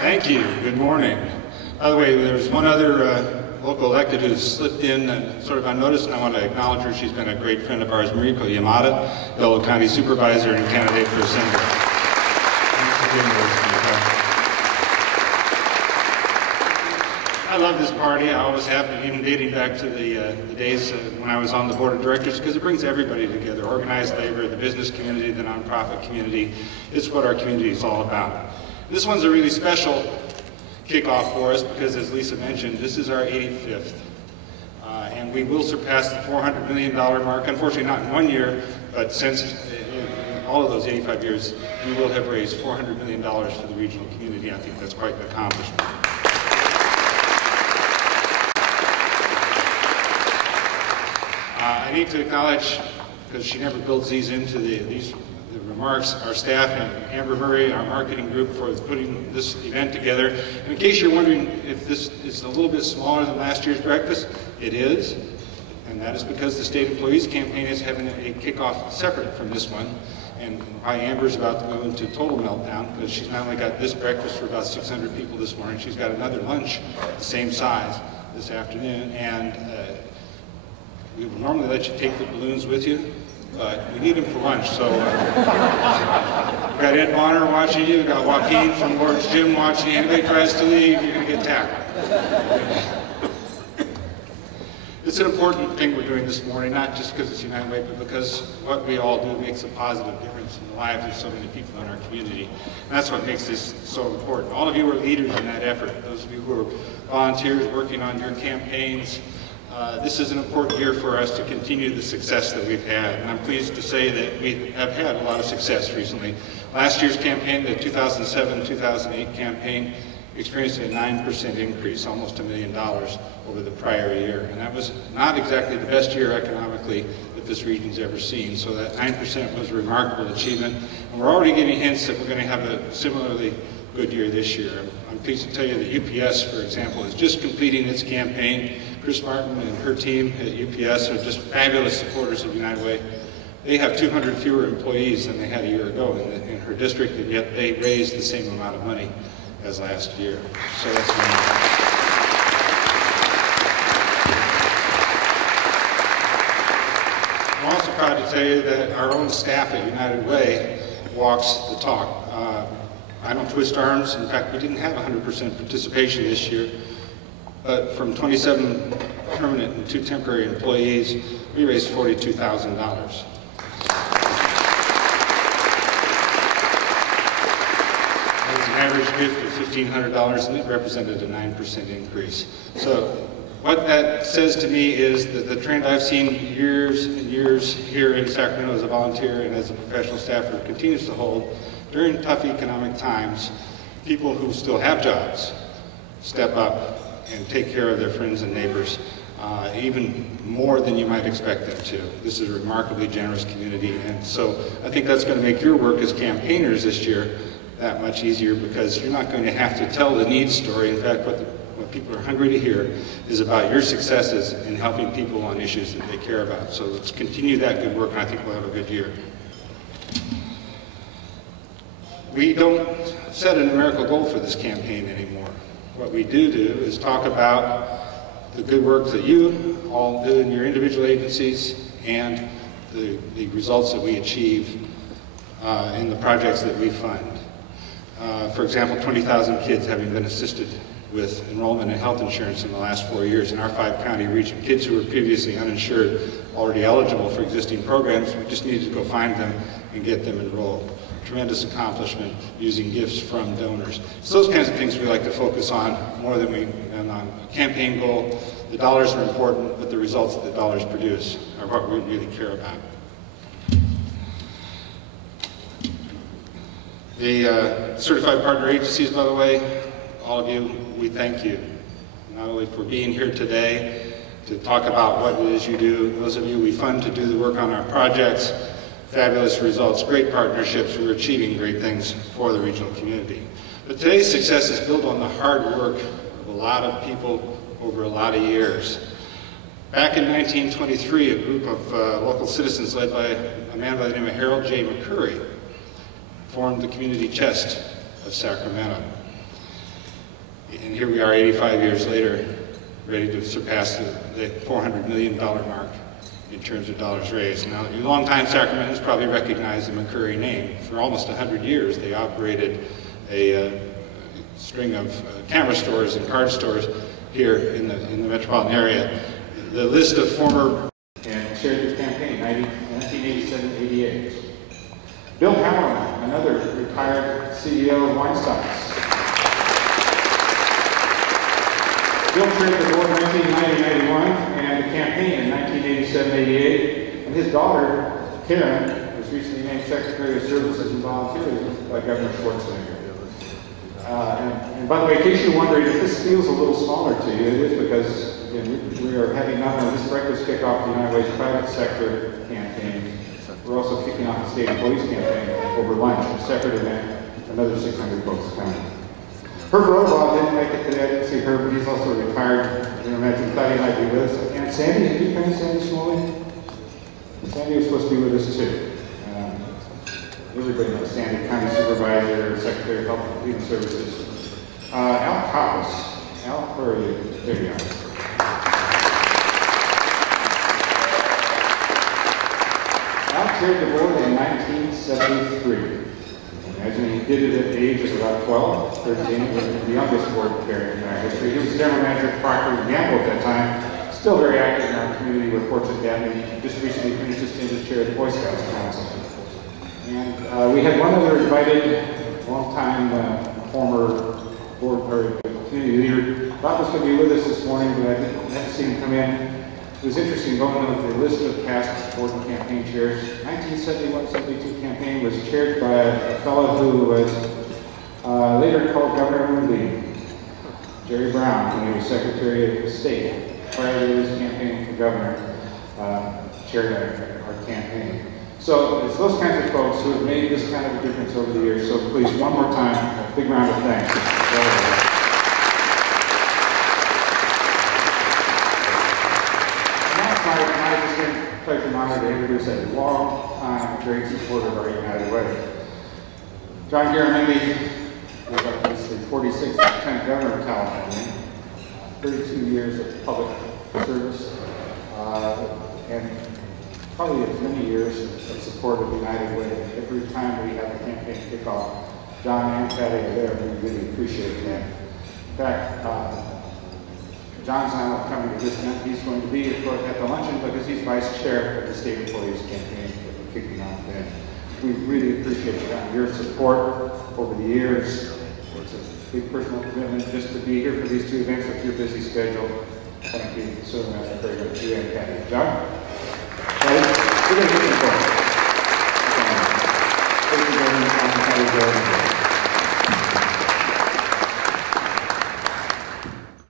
Thank you. Good morning. By the way, there's one other local elected who's slipped in sort of unnoticed, and I want to acknowledge her. She's been a great friend of ours, Mariko Yamada, fellow county supervisor and candidate for senator. Thanks for being with us, Mariko. I love this party. I always have been, even dating back to the days when I was on the board of directors, because it brings everybody together, organized labor, the business community, the nonprofit community. It's what our community is all about. This one's a really special kickoff for us because, as Lisa mentioned, this is our 85th. And we will surpass the $400 million mark. Unfortunately, not in 1 year, but since in all of those 85 years, we will have raised $400 million for the regional community. I think that's quite an accomplishment. I need to acknowledge, because she never builds these into these remarks, our staff and Amber Murray, our marketing group, for putting this event together. And in case you're wondering if this is a little bit smaller than last year's breakfast, it is. And that is because the state employees campaign is having a kickoff separate from this one. And why Amber's about to go into total meltdown, because she's not only got this breakfast for about 600 people this morning, she's got another lunch the same size this afternoon. And we would normally let you take the balloons with you, but we need them for lunch, so we've got Ed Bonner watching you, we've got Joaquin from Lord's Gym watching you. Anybody tries to leave, you're going to get tackled. It's an important thing we're doing this morning, not just because it's United Way, but because what we all do makes a positive difference in the lives of so many people in our community. And that's what makes this so important. All of you are leaders in that effort. Those of you who are volunteers working on your campaigns. This is an important year for us to continue the success that we've had, and I'm pleased to say that we have had a lot of success recently. Last year's campaign, the 2007-2008 campaign, experienced a 9% increase, almost $1 million over the prior year, and that was not exactly the best year economically that this region's ever seen, so that 9% was a remarkable achievement, and we're already getting hints that we're going to have a similarly good year this year. I'm pleased to tell you that UPS, for example, is just completing its campaign. Chris Martin and her team at UPS are just fabulous supporters of United Way. They have 200 fewer employees than they had a year ago in her district, and yet they raised the same amount of money as last year. So that's wonderful. I'm also proud to tell you that our own staff at United Way walks the talk. I don't twist arms. In fact, we didn't have 100% participation this year. But from 27 permanent and 2 temporary employees, we raised $42,000. That's an average gift of $1,500, and it represented a 9% increase. So what that says to me is that the trend I've seen years and years here in Sacramento as a volunteer and as a professional staffer continues to hold. During tough economic times, people who still have jobs step up and take care of their friends and neighbors, even more than you might expect them to. This is a remarkably generous community, and so I think that's going to make your work as campaigners this year that much easier, because you're not going to have to tell the needs story. In fact, what people are hungry to hear is about your successes in helping people on issues that they care about. So let's continue that good work, and I think we'll have a good year. We don't set a numerical goal for this campaign anymore. What we do is talk about the good work that you all do in your individual agencies and the results that we achieve in the projects that we fund. For example, 20,000 kids having been assisted with enrollment in health insurance in the last 4 years in our 5-county region. Kids who were previously uninsured, already eligible for existing programs, we just needed to go find them and get them enrolled. Tremendous accomplishment using gifts from donors. It's those kinds of things we like to focus on more than on a campaign goal. The dollars are important, but the results that the dollars produce are what we really care about. The certified partner agencies, by the way, all of you, we thank you, not only for being here today to talk about what it is you do. Those of you we fund to do the work on our projects, fabulous results, great partnerships. We're achieving great things for the regional community. But today's success is built on the hard work of a lot of people over a lot of years. Back in 1923, a group of local citizens led by a man by the name of Harold J. McCurry formed the community chest of Sacramento. And here we are 85 years later, ready to surpass the $400 million mark in terms of dollars raised. Now, your longtime Sacramentans probably recognize the McCurry name. For almost 100 years, they operated a string of camera stores and card stores here in the metropolitan area. The list of former and chaired the campaign, 1987-88. Bill Halloran, another retired CEO of Weinstein's. Bill chaired the board in 1990-91 and the campaign in 1987-88. And his daughter, Karen, was recently named Secretary of Services and Volunteerism by Governor Schwarzenegger. And by the way, in case you're wondering if this feels a little smaller to you, it is because again, we are having not only this breakfast kick off the United Way's private sector campaign, we're also kicking off the state police campaign over lunch, a separate event, another 600 folks coming. Herb Rothwell didn't make it today, I didn't see Herb, but he's also retired. I can imagine thought he might be with us. And Sandy, did you come, Sandy Smalley? Sandy was supposed to be with us too. Everybody knows Sandy, County Supervisor, Secretary of Health and Human Services. Al Hoppus. Al, where are you? There you are. Al chaired the board in 1973. Imagine he did it at the age of about 12, 13, was the youngest board chair in our history. He was general manager at Procter & Gamble at that time, still very active in our community. We're fortunate to have him. He just recently finished his stint as chair of the Boy Scouts Council. And we had one other invited, long-time former board or community leader. Bob was going to be with us this morning, but I haven't seen him come in. It was interesting going on the list of past board and campaign chairs. 1971-72 campaign was chaired by a fellow who was later called Governor of Lee, Jerry Brown, when he was Secretary of State. Prior to his campaign for governor, chaired our campaign. So it's those kinds of folks who have made this kind of a difference over the years. So please, one more time, a big round of thanks. My distinct pleasure and honor to introduce a long-time great supporter of our United Way. John Garamendi was the 46th Lieutenant Governor of California, 32 years of public service, and probably as many years of support of the United Way. Every time we have a campaign kickoff, John and Patty are there, and we really appreciate that. In fact, John's not coming to this event. He's going to be, of course, at the luncheon because he's vice chair of the state employees campaign that we're kicking off then. We really appreciate, John, your support over the years. It's a big personal commitment just to be here for these two events with your busy schedule. Thank you so much for you and Patty. John?